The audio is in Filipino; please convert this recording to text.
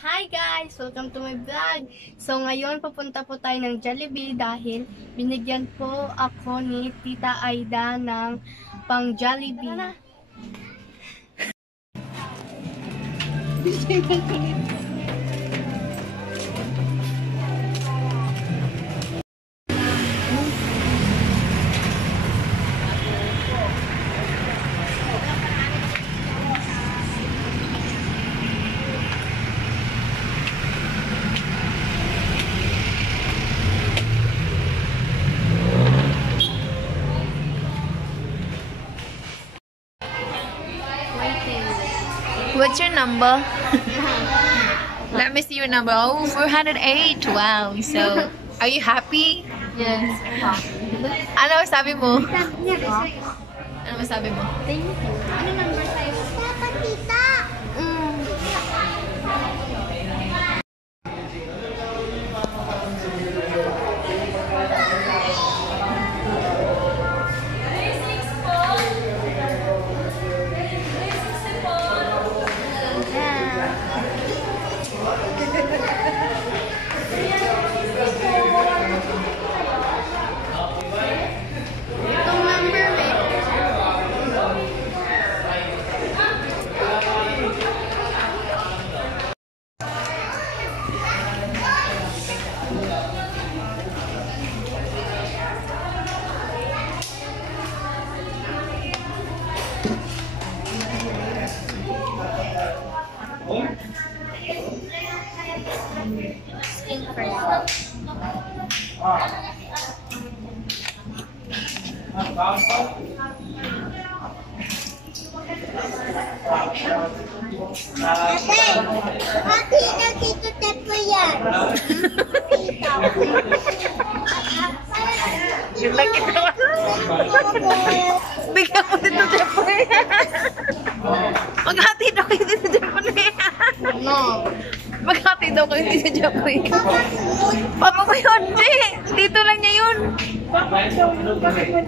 Hi guys! Welcome to my vlog! So ngayon papunta po tayo ng Jollibee dahil binigyan po ako ni Tita Aida ng pang Jollibee. What's your number? Let me see your number. Oh, 408. Wow. So, are you happy? Yes. Ano sabi mo? Ano sabi mo? Thank you. Ano number sa'yo? Dapat tita! Ate, nakita tepo yan. Yung nakita mo. Bigyan mo dito, Jeffrey. Maghati daw kayo dito, Jeffrey. No. Maghati daw kayo dito, Jeffrey. Papa ko yun, Jay. Dito lang niya yun. Bakit mo